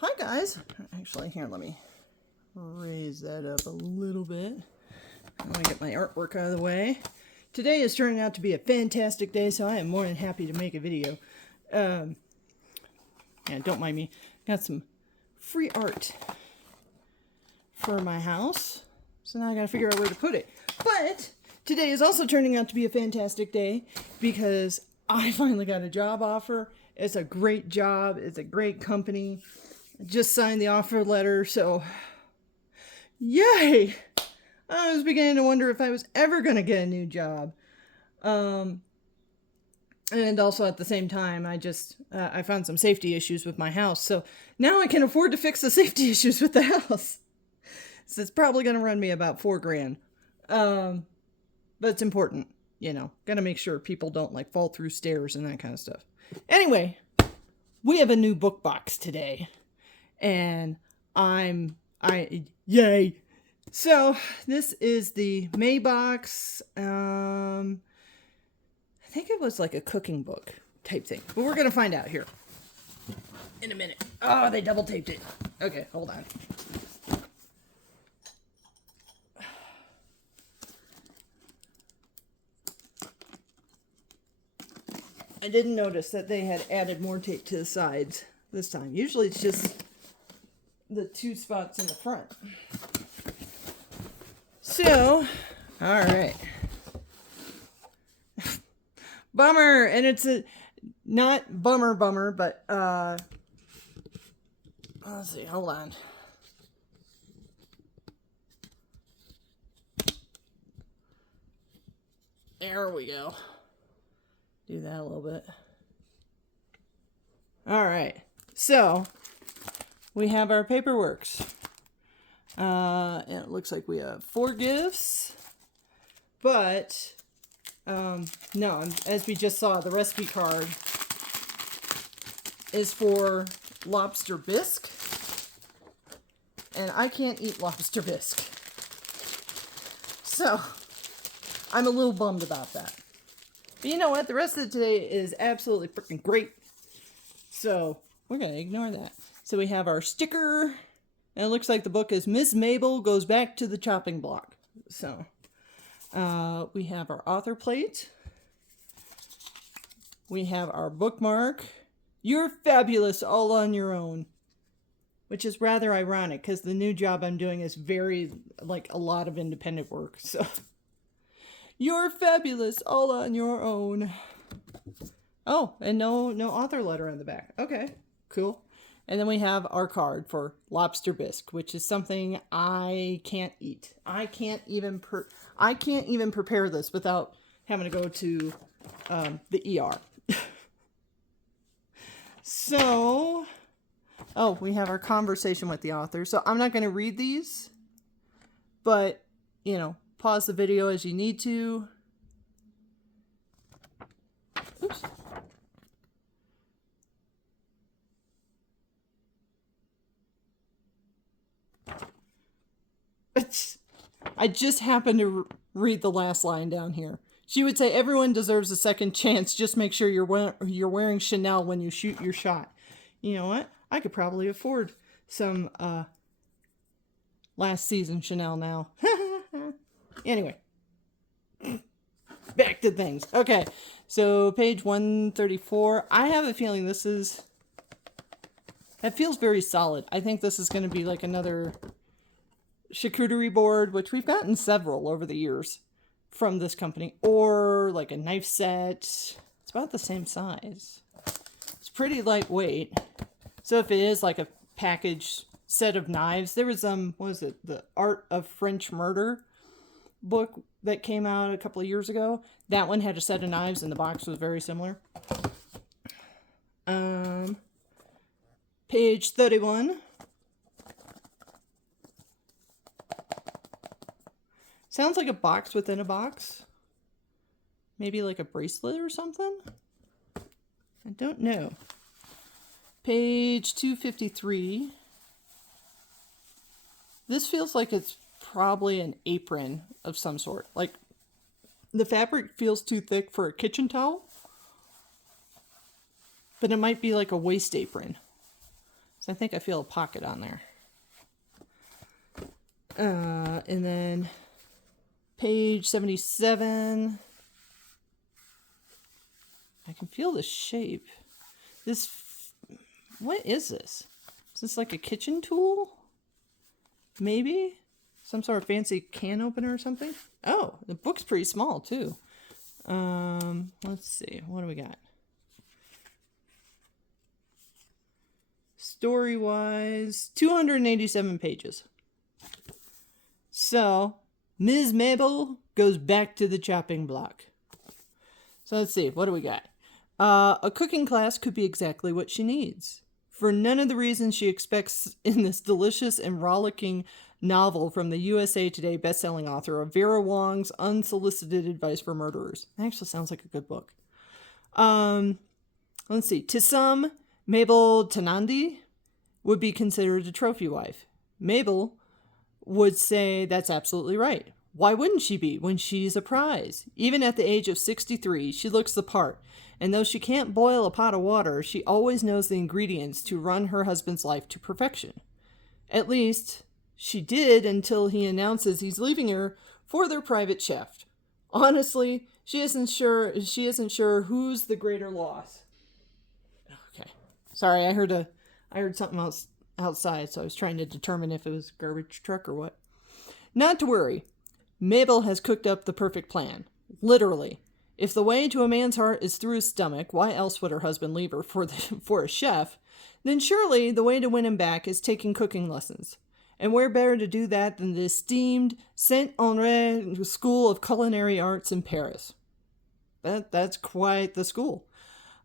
Hi guys. Actually, here, let me raise that up a little bit. I'm gonna get my artwork out of the way. Today is turning out to be a fantastic day, so I am more than happy to make a video. Yeah, don't mind me. Got some free art for my house, so now I gotta figure out where to put it. But today is also turning out to be a fantastic day because I finally got a job offer. It's a great job. It's a great company. I just signed the offer letter, so yay! I was beginning to wonder if I was ever going to get a new job. And also at the same time, I found some safety issues with my house, so now I can afford to fix the safety issues with the house. So it's probably going to run me about $4,000. But it's important, you know. Got to make sure people don't like fall through stairs and that kind of stuff. Anyway, we have a new book box today. And yay! So this is the May box. I think it was like a cooking book type thing, but we're gonna find out here in a minute. Oh, they double taped it. Okay, hold on. I didn't notice that they had added more tape to the sides this time. Usually it's just the two spots in the front. So, all right. Bummer, and it's a not bummer, but let's see, hold on. There we go. Do that a little bit. All right. So, we have our paperworks. And it looks like we have 4 gifts. But, no, as we just saw, the recipe card is for lobster bisque. And I can't eat lobster bisque. So, I'm a little bummed about that. But you know what? The rest of today is absolutely freaking great. So, we're going to ignore that. So we have our sticker, and it looks like the book is Miss Mabel Goes Back to the Chopping Block. So, we have our author plate. We have our bookmark. You're fabulous all on your own. Which is rather ironic, because the new job I'm doing is very, like, a lot of independent work. So, you're fabulous all on your own. Oh, and no author letter on the back. Okay, cool. And then we have our card for lobster bisque, which is something I can't eat. I can't even prepare this without having to go to the ER. So, oh, we have our conversation with the author. So I'm not going to read these, but, you know, pause the video as you need to. Oops. I just happened to read the last line down here. She would say, everyone deserves a second chance. Just make sure you're wearing Chanel when you shoot your shot. You know what? I could probably afford some last season Chanel now. Anyway. Back to things. Okay. So page 134. I have a feeling that feels very solid. I think this is going to be like another charcuterie board, which we've gotten several over the years from this company, or like a knife set. It's about the same size. It's pretty lightweight. So if it is like a package set of knives, there was what was it, the Art of French Murder book that came out a couple of years ago. That one had a set of knives and the box was very similar. Page 31. Sounds like a box within a box. Maybe like a bracelet or something? I don't know. Page 253. This feels like it's probably an apron of some sort. Like, the fabric feels too thick for a kitchen towel. But it might be like a waist apron. So I think I feel a pocket on there. And then page 77. I can feel the shape. What is this? Is this like a kitchen tool? Maybe? Some sort of fancy can opener or something? Oh, the book's pretty small too. Let's see. What do we got? Story-wise, 287 pages. So, Ms. Mabel goes back to the chopping block. So let's see. What do we got? A cooking class could be exactly what she needs. For none of the reasons she expects in this delicious and rollicking novel from the USA Today bestselling author of Vera Wong's Unsolicited Advice for Murderers. That actually sounds like a good book. Let's see. To some, Mabel Tanandi would be considered a trophy wife. Mabel would say that's absolutely right. Why wouldn't she be when she's a prize? Even at the age of 63, she looks the part. And though she can't boil a pot of water, she always knows the ingredients to run her husband's life to perfection. At least, she did until he announces he's leaving her for their private chef. Honestly, she isn't sure who's the greater loss. Okay. Sorry, I heard something else outside, so I was trying to determine if it was a garbage truck or what. Not to worry. Mabel has cooked up the perfect plan. Literally. If the way to a man's heart is through his stomach, why else would her husband leave her for a chef? Then surely the way to win him back is taking cooking lessons. And where better to do that than the esteemed Saint-Honoré School of Culinary Arts in Paris? That's quite the school.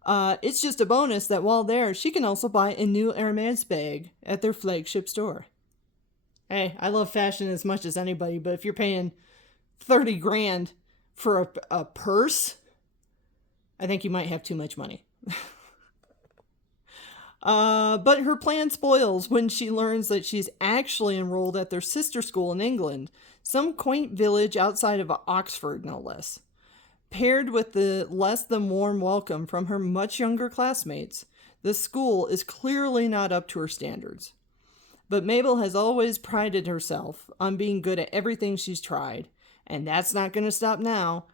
It's just a bonus that while there, she can also buy a new Hermes bag at their flagship store. Hey, I love fashion as much as anybody, but if you're paying 30 grand for a purse, I think you might have too much money. But her plan spoils when she learns that she's actually enrolled at their sister school in England, some quaint village outside of Oxford, no less. Paired with the less than warm welcome from her much younger classmates, the school is clearly not up to her standards. But Mabel has always prided herself on being good at everything she's tried, and that's not going to stop now.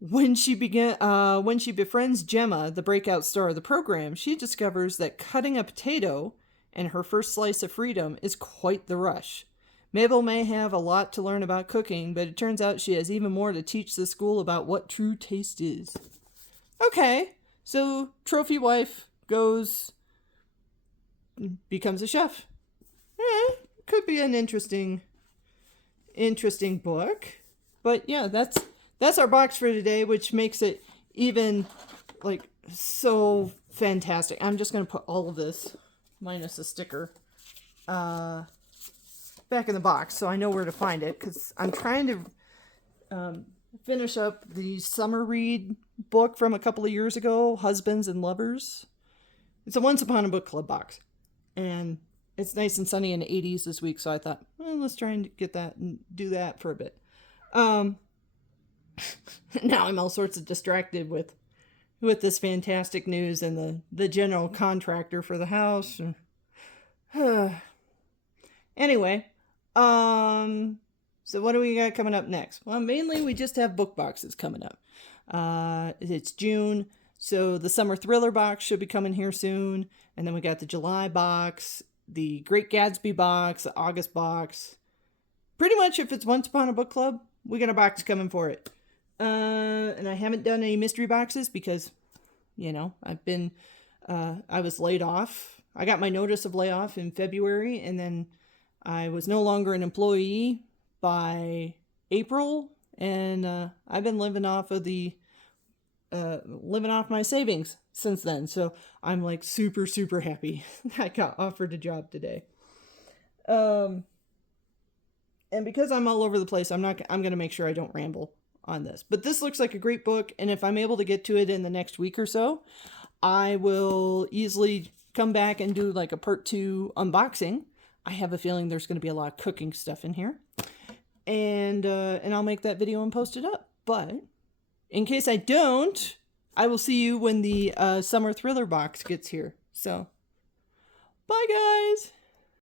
When she befriends Gemma, the breakout star of the program, she discovers that cutting a potato and her first slice of freedom is quite the rush. Mabel may have a lot to learn about cooking, but it turns out she has even more to teach the school about what true taste is. Okay, so trophy wife becomes a chef. Could be an interesting book. But yeah, that's our box for today, which makes it even like so fantastic. I'm just going to put all of this minus a sticker back in the box so I know where to find it, because I'm trying to finish up the summer read book from a couple of years ago, Husbands and Lovers. It's a Once Upon a Book Club box, and it's nice and sunny in the 80s this week, so I thought, well, let's try and get that and do that for a bit. Now I'm all sorts of distracted with this fantastic news and the general contractor for the house. Anyway, so what do we got coming up next? Well, mainly we just have book boxes coming up. It's June, so the summer thriller box should be coming here soon. And then we got the July box, the Great Gatsby box, the August box. Pretty much if it's Once Upon a Book Club, we got a box coming for it. And I haven't done any mystery boxes because, I was laid off. I got my notice of layoff in February, and then I was no longer an employee by April, and I've been living off my savings since then. So I'm like super, super happy I got offered a job today. And because I'm all over the place, I'm going to make sure I don't ramble on this. But this looks like a great book, and if I'm able to get to it in the next week or so, I will easily come back and do like a part 2 unboxing. I have a feeling there's going to be a lot of cooking stuff in here. And I'll make that video and post it up. But in case I don't, I will see you when the summer thriller box gets here. So, bye guys!